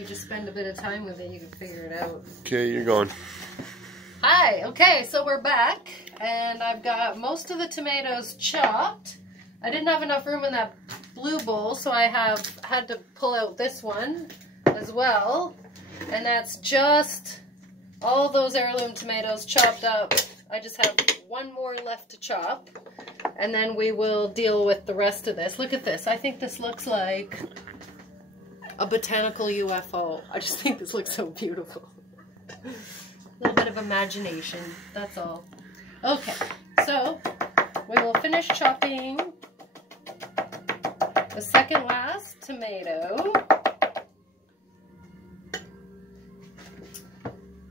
You just spend a bit of time with it, you can figure it out. Okay, you're going. Hi, okay, so we're back, and I've got most of the tomatoes chopped. I didn't have enough room in that blue bowl, so I have had to pull out this one as well. And that's just all those heirloom tomatoes chopped up. I just have one more left to chop, and then we will deal with the rest of this. Look at this. I think this looks like a botanical UFO. I just think this looks so beautiful. A little bit of imagination, that's all. Okay, so we will finish chopping the second last tomato.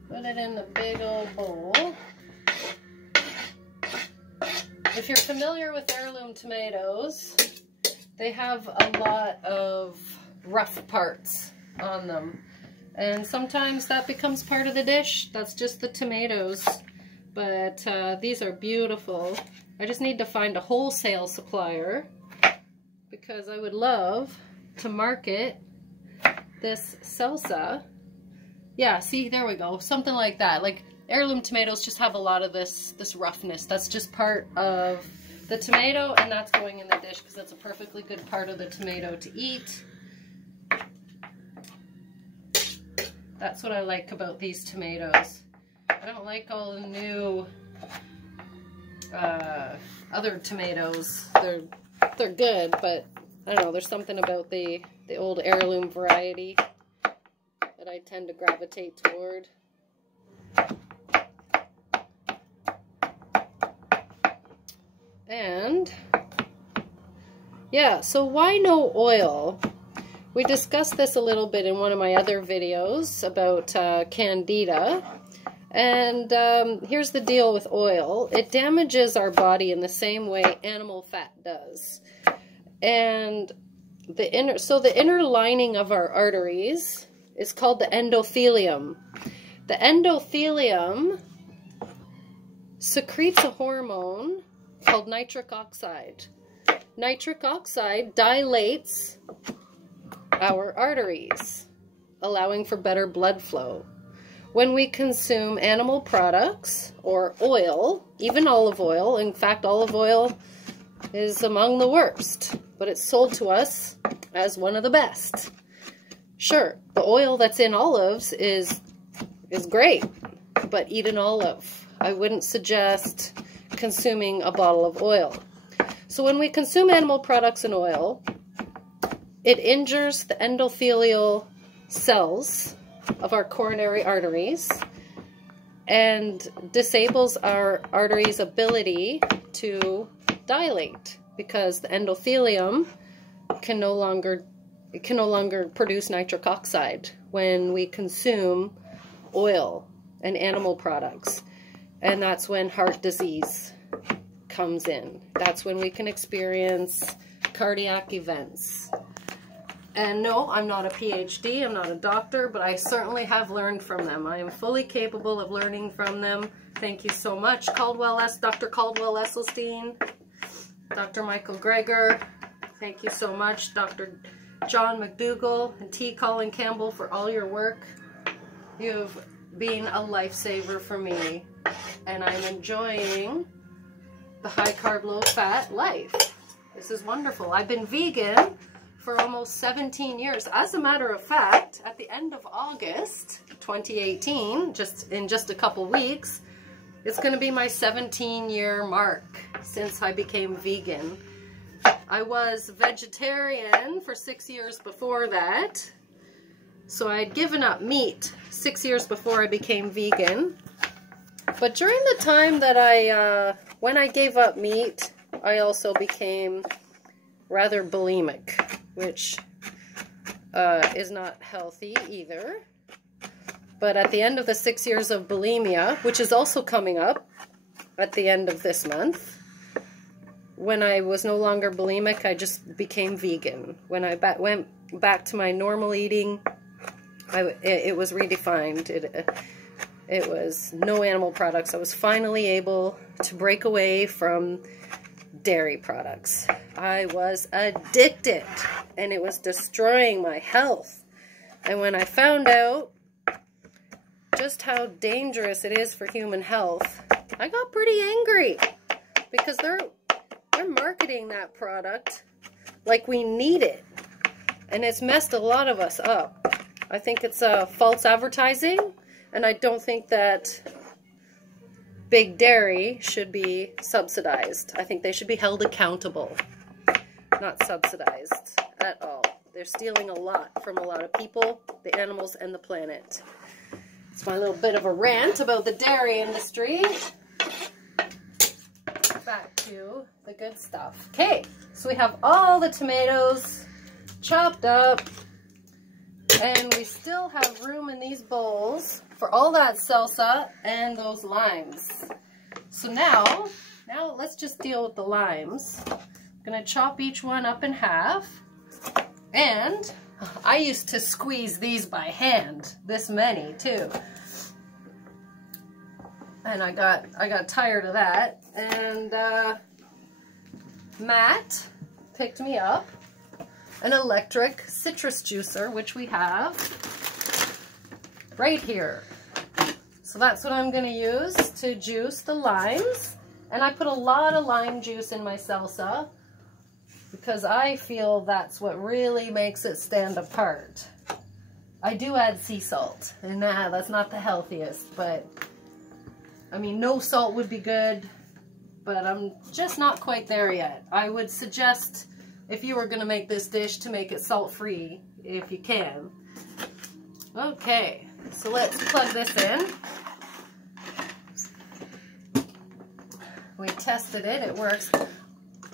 Put it in the big old bowl. If you're familiar with heirloom tomatoes, they have a lot of rough parts on them. And sometimes that becomes part of the dish. That's just the tomatoes. But these are beautiful. I just need to find a wholesale supplier because I would love to market this salsa. Yeah, see, there we go. Something like that. Like heirloom tomatoes just have a lot of this roughness. That's just part of the tomato, and that's going in the dish because that's a perfectly good part of the tomato to eat. That's what I like about these tomatoes. I don't like all the new other tomatoes. They're good, but I don't know, there's something about the old heirloom variety that I tend to gravitate toward. And yeah, so why no oil? We discussed this a little bit in one of my other videos about candida. And here's the deal with oil. It damages our body in the same way animal fat does. And the inner lining of our arteries is called the endothelium. The endothelium secretes a hormone called nitric oxide. Nitric oxide dilates our arteries, allowing for better blood flow. When we consume animal products or oil, even olive oil, in fact olive oil is among the worst, but it's sold to us as one of the best. Sure, the oil that's in olives is great, but eat an olive. I wouldn't suggest consuming a bottle of oil. So when we consume animal products and oil, it injures the endothelial cells of our coronary arteries and disables our arteries' ability to dilate because the endothelium can no longer produce nitric oxide when we consume oil and animal products. And that's when heart disease comes in. That's when we can experience cardiac events. And no, I'm not a PhD, I'm not a doctor, but I certainly have learned from them. I am fully capable of learning from them. Thank you so much, Dr. Caldwell Esselstyn, Dr. Michael Greger. Thank you so much, Dr. John McDougall and T. Colin Campbell for all your work. You've been a lifesaver for me, and I'm enjoying the high-carb, low-fat life. This is wonderful. I've been vegan for almost 17 years. As a matter of fact, at the end of August 2018, in just a couple weeks, it's going to be my 17-year mark since I became vegan. I was vegetarian for 6 years before that, so I had given up meat 6 years before I became vegan. But during the time that when I gave up meat, I also became rather bulimic, which is not healthy either. But at the end of the 6 years of bulimia, which is also coming up at the end of this month, when I was no longer bulimic, I just became vegan. When I went back to my normal eating, it was redefined. It was no animal products. I was finally able to break away from dairy products. I was addicted, and it was destroying my health. And when I found out just how dangerous it is for human health, I got pretty angry because they're marketing that product like we need it. And it's messed a lot of us up. I think it's false advertising, and I don't think that big dairy should be subsidized. I think they should be held accountable, not subsidized at all. They're stealing a lot from a lot of people, the animals, and the planet. It's my little bit of a rant about the dairy industry. Back to the good stuff. Okay, so we have all the tomatoes chopped up, and we still have room in these bowls for all that salsa and those limes. So now let's just deal with the limes. I'm gonna chop each one up in half, and I used to squeeze these by hand, this many too. And I got tired of that, and Matt picked me up an electric citrus juicer, which we have right here. So that's what I'm going to use to juice the limes. And I put a lot of lime juice in my salsa because I feel that's what really makes it stand apart. I do add sea salt, and that's not the healthiest, but I mean, no salt would be good, but I'm just not quite there yet. I would suggest, if you were going to make this dish, to make it salt-free, if you can. Okay, so let's plug this in. We tested it, it works.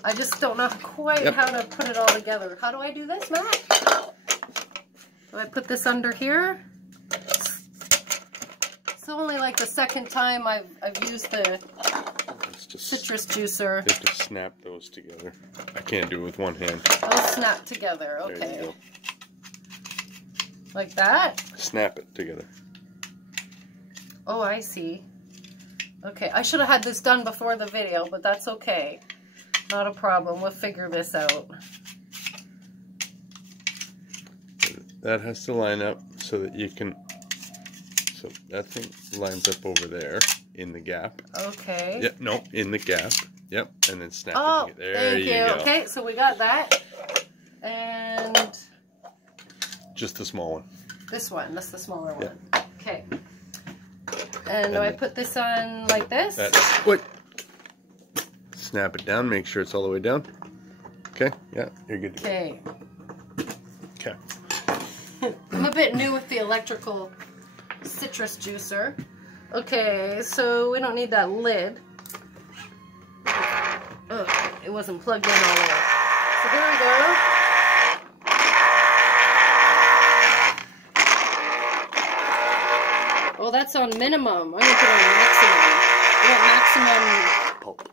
I just don't know quite how to put it all together. How do I do this, Matt? Do I put this under here? It's only like the second time I've used the citrus juicer. You have to snap those together. I can't do it with one hand. I'll snap together, okay. There you go. Like that? Snap it together. Oh, I see. Okay, I should have had this done before the video, but that's okay. Not a problem. We'll figure this out. That has to line up so that you can... So that thing lines up over there in the gap. Okay. Yep, no, in the gap. Yep, and then snap it together. There thank you. Go. Okay, so we got that. And... just the small one. This one, that's the smaller one. Yep. Okay. And do I put this on like this? What? Snap it down, make sure it's all the way down. Okay, yeah, you're good to go. Okay. Okay. I'm a bit new with the electrical citrus juicer. Okay, so we don't need that lid. Oh, it wasn't plugged in all the way. So there we go. Oh, that's on minimum. I'm gonna put it on maximum. You want maximum pulp.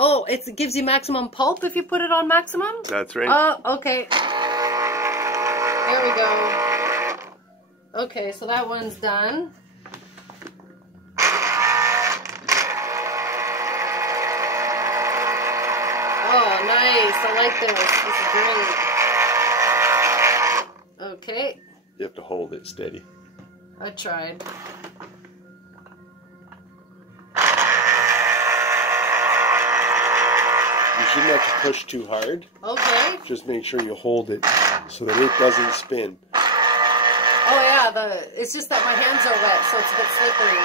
Oh, it gives you maximum pulp if you put it on maximum? That's right. Oh, okay. There we go. Okay, so that one's done. Oh, nice. I like this. This is great. Okay. You have to hold it steady. I tried. You shouldn't have to push too hard. Okay. Just make sure you hold it so that it doesn't spin. Oh yeah, it's just that my hands are wet, so it's a bit slippery.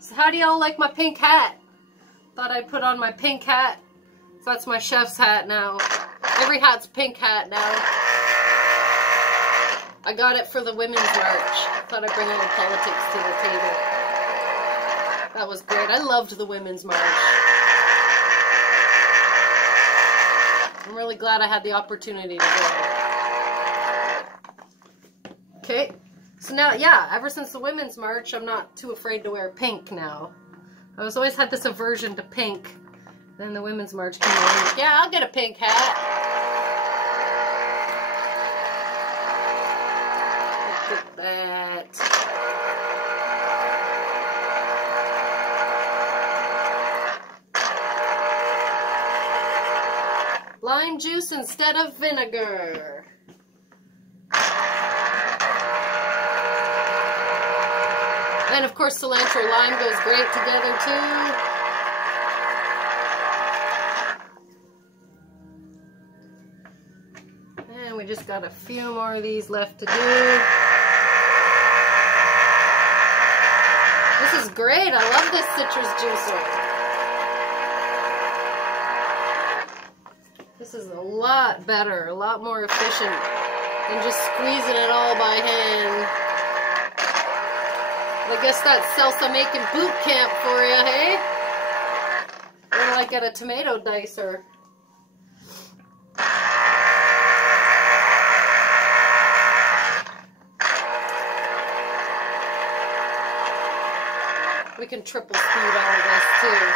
So how do y'all like my pink hat? Thought I'd put on my pink hat. So that's my chef's hat now. Every hat's pink hat now. I got it for the Women's March. Thought I'd bring a little politics to the table. That was great. I loved the Women's March. I'm really glad I had the opportunity to go. Okay. So now, yeah, ever since the Women's March, I'm not too afraid to wear pink now. I was always had this aversion to pink. Then the Women's March came along. Yeah, I'll get a pink hat. Look at that. Lime juice instead of vinegar. And of course, cilantro lime goes great together too. And we just got a few more of these left to do. This is great. I love this citrus juicer. This is a lot better, a lot more efficient than just squeezing it all by hand. I guess that's salsa making boot camp for you, hey? Or like at a tomato dicer. We can triple speed all of this too.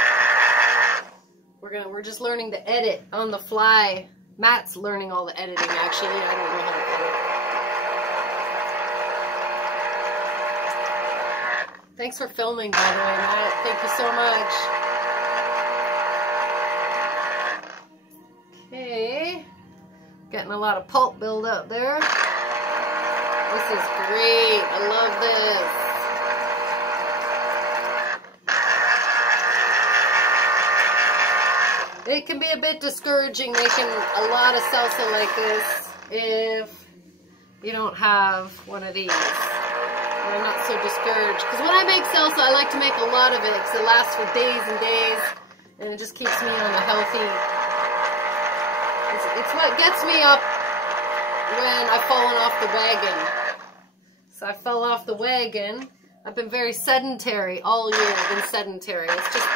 We're just learning to edit on the fly. Matt's learning all the editing actually. I don't know how to edit. Thanks for filming, by the way, Matt. Thank you so much. Okay. Getting a lot of pulp build up there. This is great. I love this. It can be a bit discouraging making a lot of salsa like this if you don't have one of these. And I'm not so discouraged. Because when I make salsa, I like to make a lot of it because it lasts for days and days. And it just keeps me on a healthy... It's what gets me up when I've fallen off the wagon. So I fell off the wagon. I've been very sedentary all year. I've been sedentary. It's just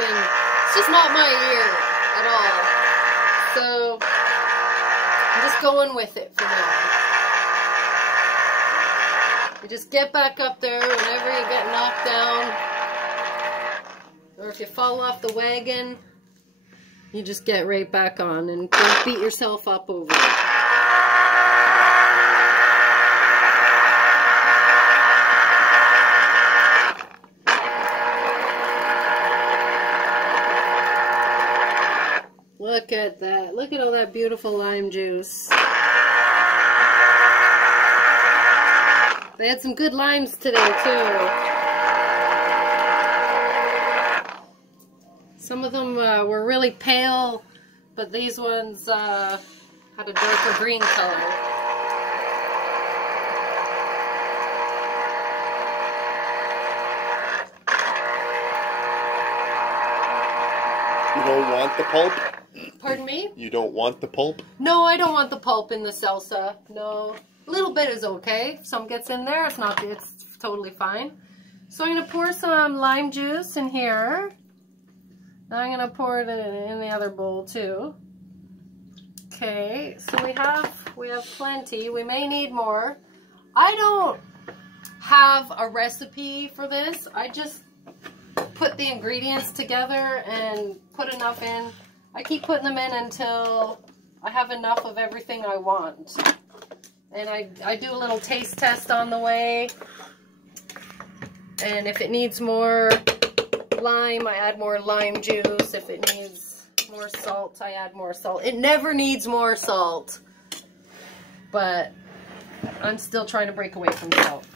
not my year at all. So I'm just going with it for now. You just get back up there whenever you get knocked down, or if you fall off the wagon, you just get right back on and don't beat yourself up over it. Look at that. Look at all that beautiful lime juice. They had some good limes today, too. Some of them were really pale, but these ones had a darker green color. You don't want the pulp? Pardon me? You don't want the pulp? No, I don't want the pulp in the salsa. No. A little bit is okay. If some gets in there, it's totally fine. So I'm going to pour some lime juice in here. Now I'm going to pour it in the other bowl too. Okay, so we have plenty. We may need more. I don't have a recipe for this. I just put the ingredients together and put enough in. I keep putting them in until I have enough of everything I want. And I do a little taste test on the way. And if it needs more lime, I add more lime juice. If it needs more salt, I add more salt. It never needs more salt. But I'm still trying to break away from salt.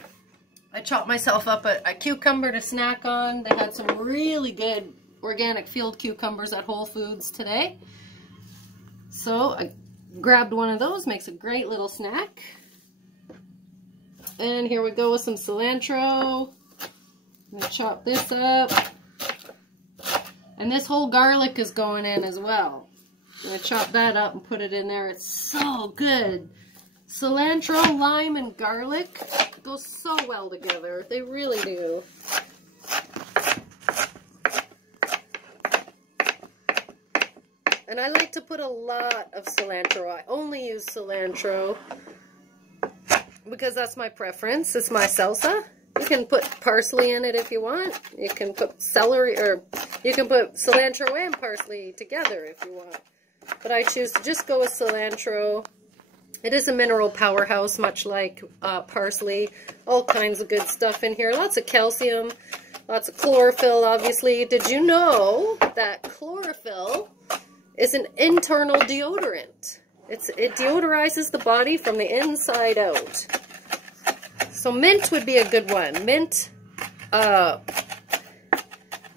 I chopped myself up a cucumber to snack on. They had some really good organic field cucumbers at Whole Foods today. So I grabbed one of those, makes a great little snack. And here we go with some cilantro. I'm gonna chop this up. And this whole garlic is going in as well. I'm gonna chop that up and put it in there. It's so good. Cilantro, lime, and garlic go so well together. They really do. And I like to put a lot of cilantro. I only use cilantro because that's my preference. It's my salsa. You can put parsley in it if you want. You can put celery, or you can put cilantro and parsley together if you want. But I choose to just go with cilantro. It is a mineral powerhouse, much like parsley. All kinds of good stuff in here. Lots of calcium, lots of chlorophyll, obviously. Did you know that chlorophyll is an internal deodorant? It deodorizes the body from the inside out. So mint would be a good one. Mint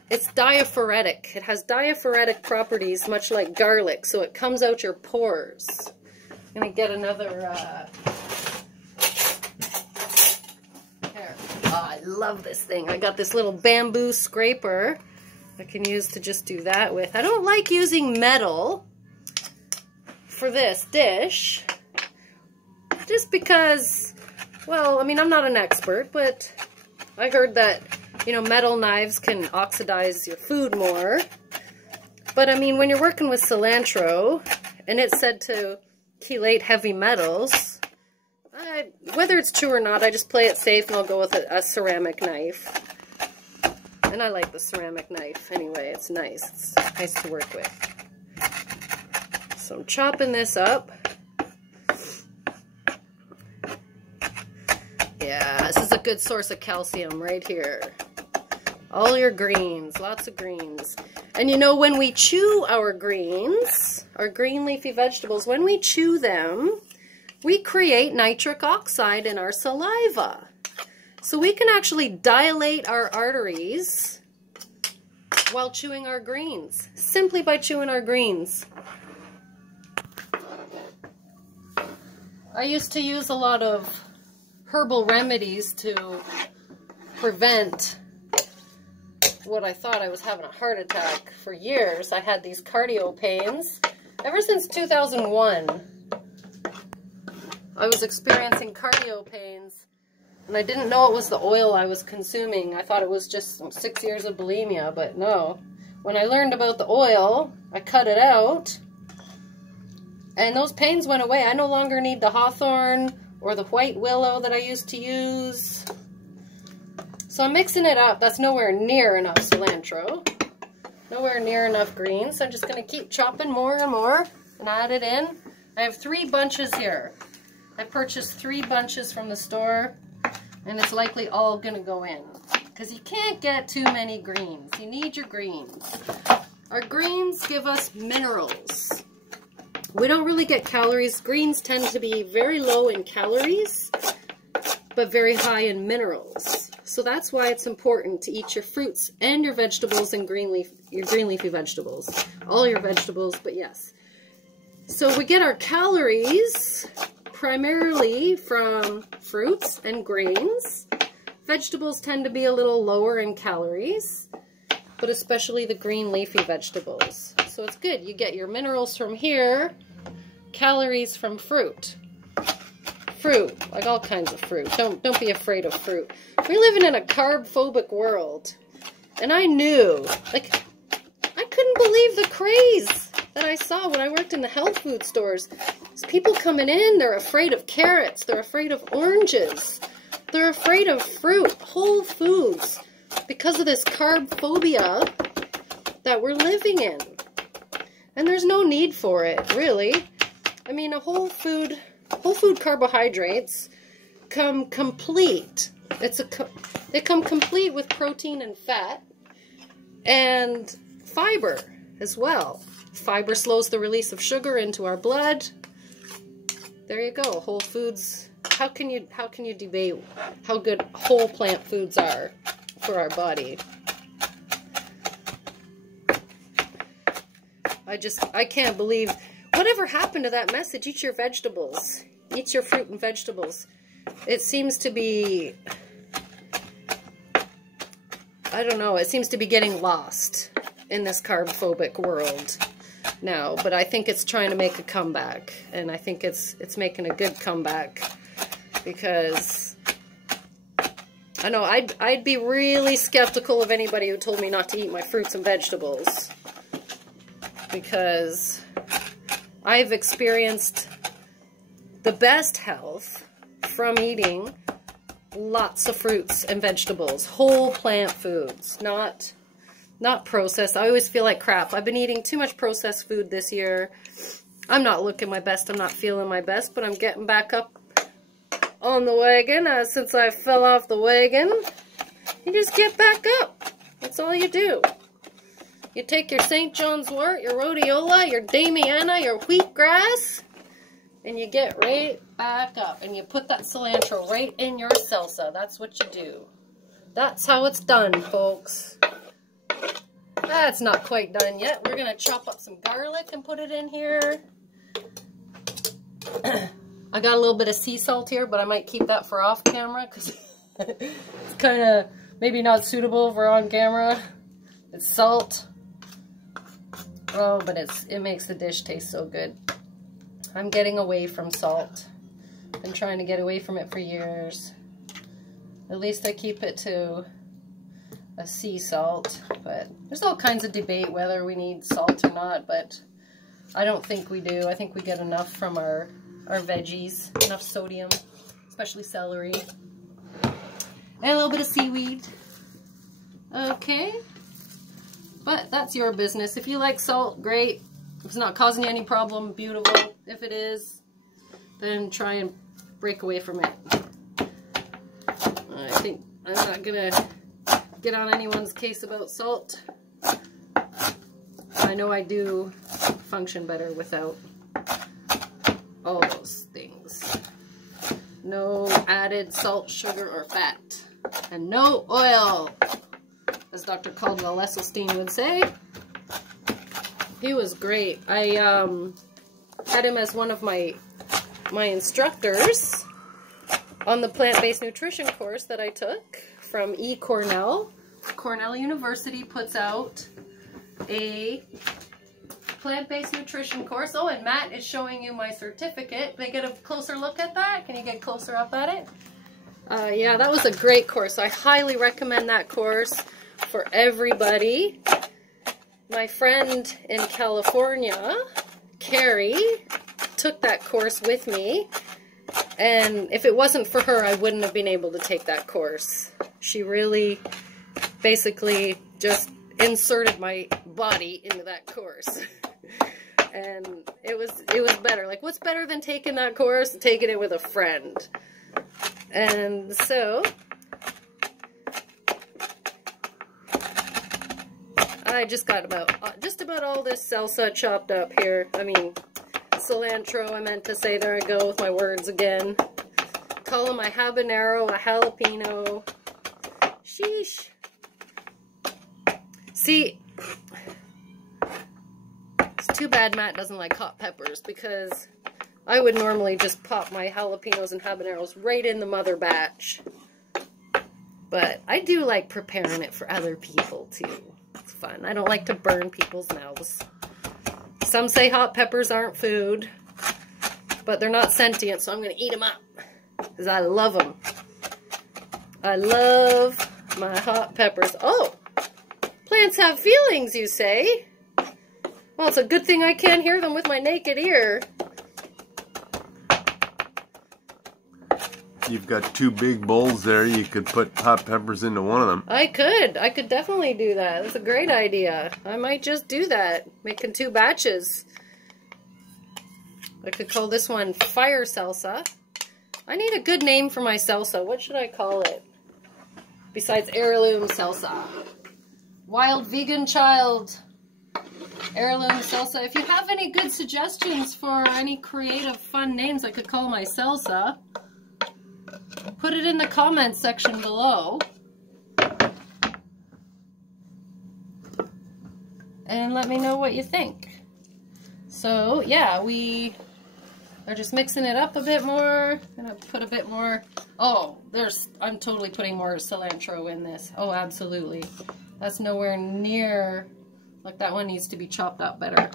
it's diaphoretic. It has diaphoretic properties, much like garlic, so it comes out your pores. I'm gonna get another, here. Oh, I love this thing. I got this little bamboo scraper I can use to just do that with. I don't like using metal for this dish, just because, well, I mean, I'm not an expert, but I heard that, you know, metal knives can oxidize your food more. But I mean, when you're working with cilantro, and it's said to chelate heavy metals, whether it's true or not, I just play it safe and I'll go with a ceramic knife. And I like the ceramic knife anyway. It's nice. It's nice to work with. So I'm chopping this up. Yeah, this is a good source of calcium right here. All your greens, lots of greens. And you know, when we chew our greens, our green leafy vegetables, when we chew them, we create nitric oxide in our saliva. So we can actually dilate our arteries while chewing our greens, simply by chewing our greens. I used to use a lot of herbal remedies to prevent what I thought I was having a heart attack for years. I had these cardio pains ever since 2001. I was experiencing cardio pains, and I didn't know it was the oil I was consuming. I thought it was just 6 years of bulimia, but no. When I learned about the oil, I cut it out, and those pains went away. I no longer need the hawthorn or the white willow that I used to use. So I'm mixing it up. That's nowhere near enough cilantro. Nowhere near enough greens. So I'm just going to keep chopping more and more and add it in. I have 3 bunches here. I purchased 3 bunches from the store, and it's likely all going to go in, because you can't get too many greens. You need your greens. Our greens give us minerals. We don't really get calories. Greens tend to be very low in calories, but very high in minerals. So that's why it's important to eat your fruits and your vegetables and your green leafy vegetables. All your vegetables, but yes. So we get our calories primarily from fruits and grains. Vegetables tend to be a little lower in calories, but especially the green leafy vegetables. So it's good. You get your minerals from here, calories from fruit. Fruit, like all kinds of fruit. Don't be afraid of fruit. We're living in a carb-phobic world, and I knew, like, I couldn't believe the craze that I saw when I worked in the health food stores. There's people coming in, they're afraid of carrots, they're afraid of oranges, they're afraid of fruit, whole foods, because of this carb phobia that we're living in. And there's no need for it, really. I mean, whole food carbohydrates come complete. They come complete with protein and fat and fiber as well. Fiber slows the release of sugar into our blood. There you go, whole foods. How can you debate how good whole plant foods are for our body? I can't believe whatever happened to that message. Eat your vegetables. Eat your fruit and vegetables. It seems to be, I don't know, it seems to be getting lost in this carb-phobic world now, but I think it's trying to make a comeback, and I think it's making a good comeback, because I know I'd be really skeptical of anybody who told me not to eat my fruits and vegetables, because I've experienced the best health from eating lots of fruits and vegetables, whole plant foods, not processed. I always feel like crap. I've been eating too much processed food this year. I'm not looking my best. I'm not feeling my best, but I'm getting back up on the wagon since I fell off the wagon. You just get back up. That's all you do. You take your St. John's wort, your rhodiola, your damiana, your wheatgrass, and you get right back up. And you put that cilantro right in your salsa. That's what you do. That's how it's done, folks. That's not quite done yet. We're gonna chop up some garlic and put it in here. I got a little bit of sea salt here, but I might keep that for off camera because it's kind of maybe not suitable for on camera. It's salt. Oh, but it makes the dish taste so good. I'm getting away from salt. Been trying to get away from it for years. At least I keep it to a sea salt, but there's all kinds of debate whether we need salt or not, but I don't think we do. I think we get enough from our veggies, enough sodium, especially celery, and a little bit of seaweed. Okay, but that's your business. If you like salt, great. If it's not causing you any problem, beautiful. If it is, then try and break away from it. I think I'm not gonna get on anyone's case about salt. I know I do function better without all those things. No added salt, sugar, or fat. And no oil, as Dr. Caldwell Esselstyn would say. He was great. I had him as one of my instructors on the plant-based nutrition course that I took from Cornell. Cornell University puts out a plant-based nutrition course. Oh, and Matt is showing you my certificate. Can I get a closer look at that? Can you get closer up at it? Yeah, that was a great course. I highly recommend that course for everybody. My friend in California, Carrie, took that course with me. And if it wasn't for her, I wouldn't have been able to take that course. She really basically just inserted my body into that course. And it was better. Like, what's better than taking that course? Taking it with a friend. And so I just got just about all this salsa chopped up here. I mean, cilantro, I meant to say. There I go with my words again. Calling my habanero a jalapeno. Sheesh. See, it's too bad Matt doesn't like hot peppers, because I would normally just pop my jalapenos and habaneros right in the mother batch. But I do like preparing it for other people too. It's fun. I don't like to burn people's mouths. Some say hot peppers aren't food, but they're not sentient, so I'm going to eat them up, because I love them. I love my hot peppers. Oh, plants have feelings, you say? Well, it's a good thing I can't hear them with my naked ear. You've got two big bowls there. You could put hot peppers into one of them. I could definitely do that. That's a great idea. I might just do that, making 2 batches. I could call this one Fire Salsa. I need a good name for my salsa. What should I call it? Besides Heirloom Salsa. Wild Vegan Child. Heirloom Salsa. If you have any good suggestions for any creative, fun names I could call my salsa, put it in the comments section below. And let me know what you think. So, yeah, we are just mixing it up a bit more. I'm gonna put a bit more. Oh, I'm totally putting more cilantro in this. Oh, absolutely. That's nowhere near, like, that one needs to be chopped up better.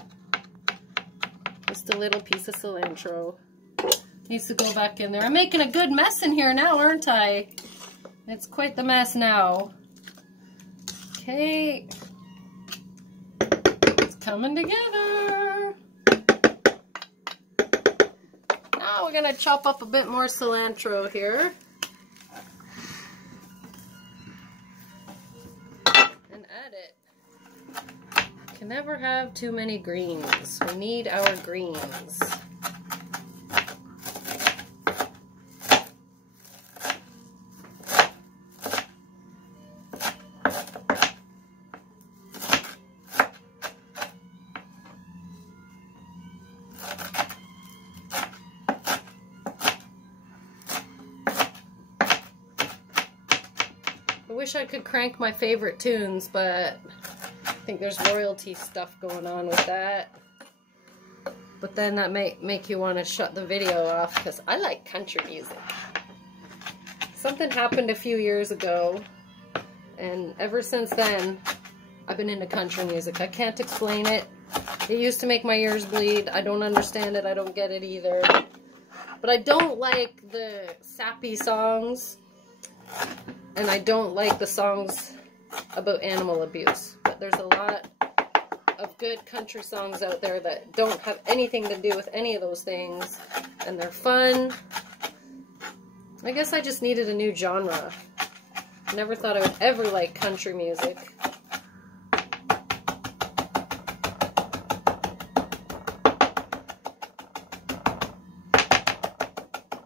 Just a little piece of cilantro. Needs to go back in there. I'm making a good mess in here now, aren't I? It's quite the mess now. Okay. It's coming together. Now we're going to chop up a bit more cilantro here. And add it. Can never have too many greens. We need our greens. wish I could crank my favorite tunes, but I think there's royalty stuff going on with that. But then that may make you want to shut the video off, because I like country music. Something happened a few years ago, and ever since then, I've been into country music. I can't explain it. It used to make my ears bleed. I don't understand it. I don't get it either. But I don't like the sappy songs, and I don't like the songs about animal abuse. But there's a lot of good country songs out there that don't have anything to do with any of those things, and they're fun. I guess I just needed a new genre. Never thought I would ever like country music.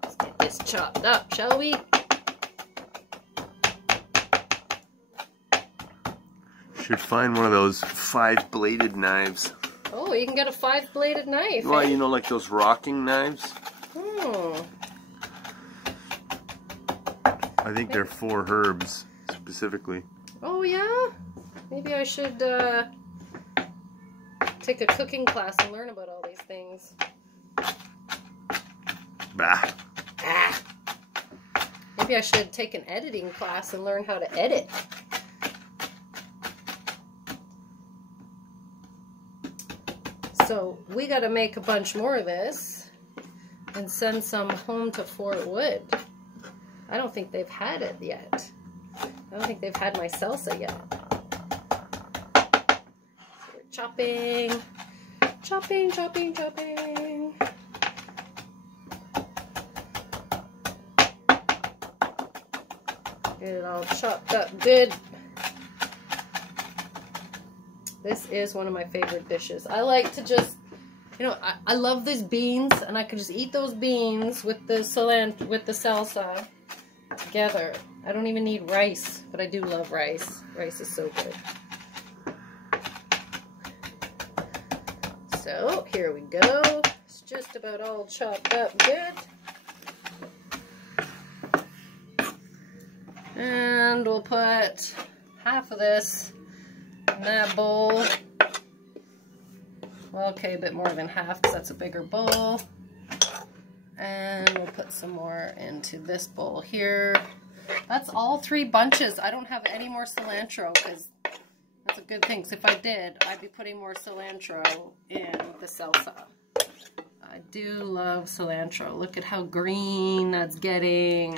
Let's get this chopped up, shall we? Should find one of those 5-bladed knives. Oh, you can get a 5-bladed knife. Well, you know, like those rocking knives? Oh. I think they're for herbs, specifically. Oh, yeah? Maybe I should take a cooking class and learn about all these things. Bah. Ah. Maybe I should take an editing class and learn how to edit. So we got to make a bunch more of this and send some home to Fort Wood. I don't think they've had it yet. I don't think they've had my salsa yet. So we're chopping, chopping, chopping, chopping. Get it all chopped up good. This is one of my favorite dishes. I like to just, you know, I love these beans, and I could just eat those beans with the salsa together. I don't even need rice, but I do love rice. Rice is so good. So, here we go. It's just about all chopped up good. And we'll put half of this in that bowl. Well, okay, a bit more than half because that's a bigger bowl. And we'll put some more into this bowl here. That's all 3 bunches. I don't have any more cilantro because that's a good thing. Because if I did, I'd be putting more cilantro in the salsa. I do love cilantro. Look at how green that's getting.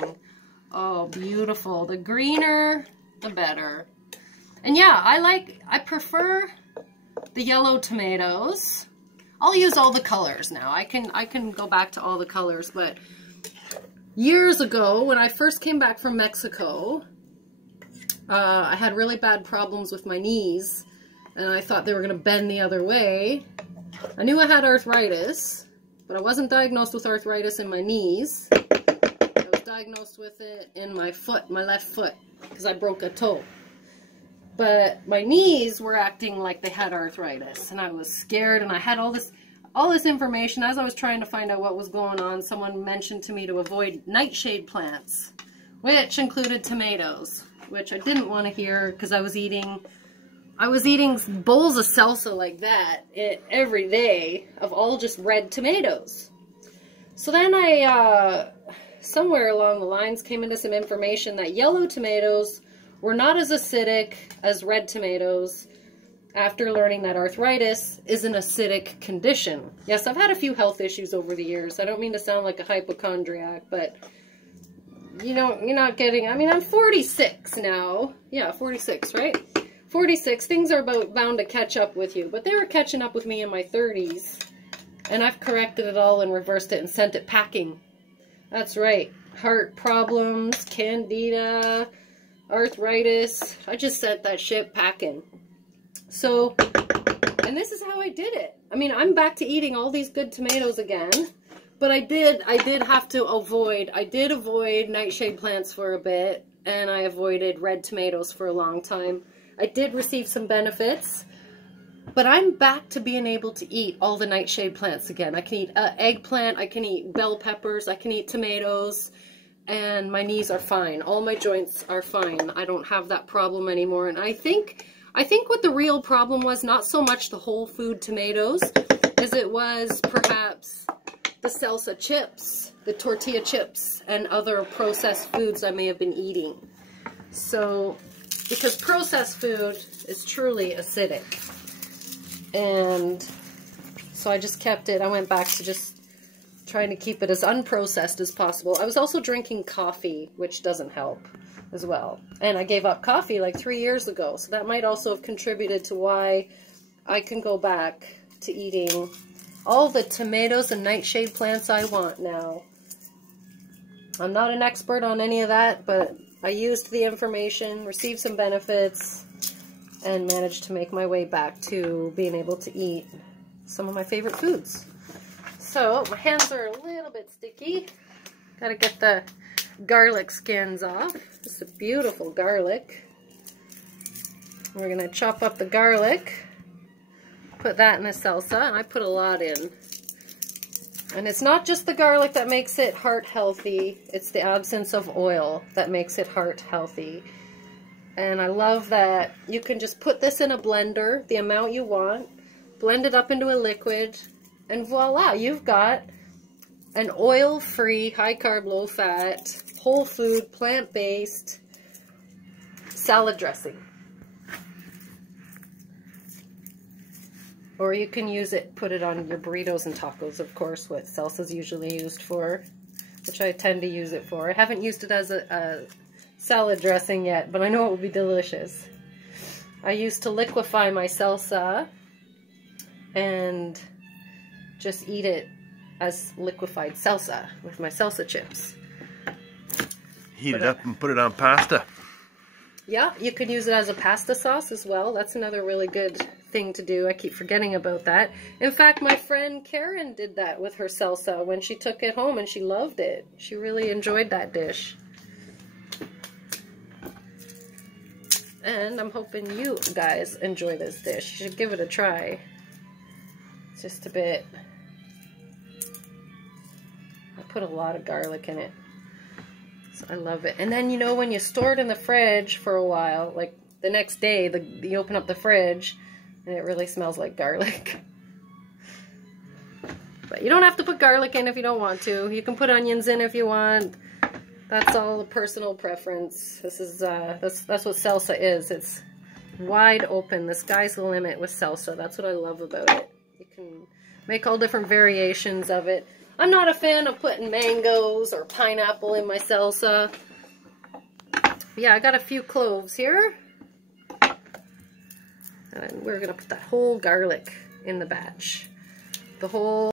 Oh, beautiful. The greener, the better. And yeah, I prefer the yellow tomatoes. I'll use all the colors now. I can go back to all the colors, but years ago, when I first came back from Mexico, I had really bad problems with my knees, and I thought they were going to bend the other way. I knew I had arthritis, but I wasn't diagnosed with arthritis in my knees. I was diagnosed with it in my foot, my left foot, because I broke a toe. But my knees were acting like they had arthritis, and I was scared, and I had all this information. As I was trying to find out what was going on, someone mentioned to me to avoid nightshade plants, which included tomatoes, which I didn't want to hear because I was eating bowls of salsa like that every day of all just red tomatoes. So then I, somewhere along the lines, came into some information that yellow tomatoes were not as acidic as red tomatoes, after learning that arthritis is an acidic condition. Yes, I've had a few health issues over the years. I don't mean to sound like a hypochondriac, but you know, you're not getting, I mean, I'm 46 now. Yeah, 46, right? 46, things are bound to catch up with you, but they were catching up with me in my 30s, and I've corrected it all and reversed it and sent it packing. That's right. Heart problems, candida, arthritis. I just sent that shit packing. So, and this is how I did it. I mean, I'm back to eating all these good tomatoes again, but I did have to avoid nightshade plants for a bit, and I avoided red tomatoes for a long time. I did receive some benefits, but I'm back to being able to eat all the nightshade plants again. I can eat eggplant, I can eat bell peppers, I can eat tomatoes, and my knees are fine. All my joints are fine. I don't have that problem anymore. And I think what the real problem was, not so much the whole food tomatoes, as it was perhaps the salsa chips, the tortilla chips, and other processed foods I may have been eating. So, because processed food is truly acidic. And so I just kept it. I went back to just trying to keep it as unprocessed as possible. I was also drinking coffee, which doesn't help as well. And I gave up coffee like 3 years ago. So that might also have contributed to why I can go back to eating all the tomatoes and nightshade plants I want now. I'm not an expert on any of that, but I used the information, received some benefits, and managed to make my way back to being able to eat some of my favorite foods. So, my hands are a little bit sticky. Gotta get the garlic skins off. This is a beautiful garlic. We're gonna chop up the garlic, put that in the salsa, and I put a lot in. And it's not just the garlic that makes it heart healthy, it's the absence of oil that makes it heart healthy. And I love that you can just put this in a blender, the amount you want, blend it up into a liquid, and voila, you've got an oil-free, high-carb, low-fat, whole food, plant-based salad dressing. Or you can use it, put it on your burritos and tacos, of course, what salsa is usually used for, which I tend to use it for. I haven't used it as a salad dressing yet, but I know it would be delicious. I used to liquefy my salsa and just eat it as liquefied salsa with my salsa chips. Heat it up and put it on pasta. Yeah, you could use it as a pasta sauce as well. That's another really good thing to do. I keep forgetting about that. In fact, my friend Karen did that with her salsa when she took it home, and she loved it. She really enjoyed that dish. And I'm hoping you guys enjoy this dish. You should give it a try. It's just a bit... I put a lot of garlic in it. So I love it. And then, you know, when you store it in the fridge for a while, like the next day, you open up the fridge, and it really smells like garlic. But you don't have to put garlic in if you don't want to. You can put onions in if you want. That's all a personal preference. This is that's what salsa is. It's wide open. The sky's the limit with salsa. That's what I love about it. You can make all different variations of it. I'm not a fan of putting mangoes or pineapple in my salsa. Yeah, I got a few cloves here. And we're gonna put that whole garlic in the batch. The whole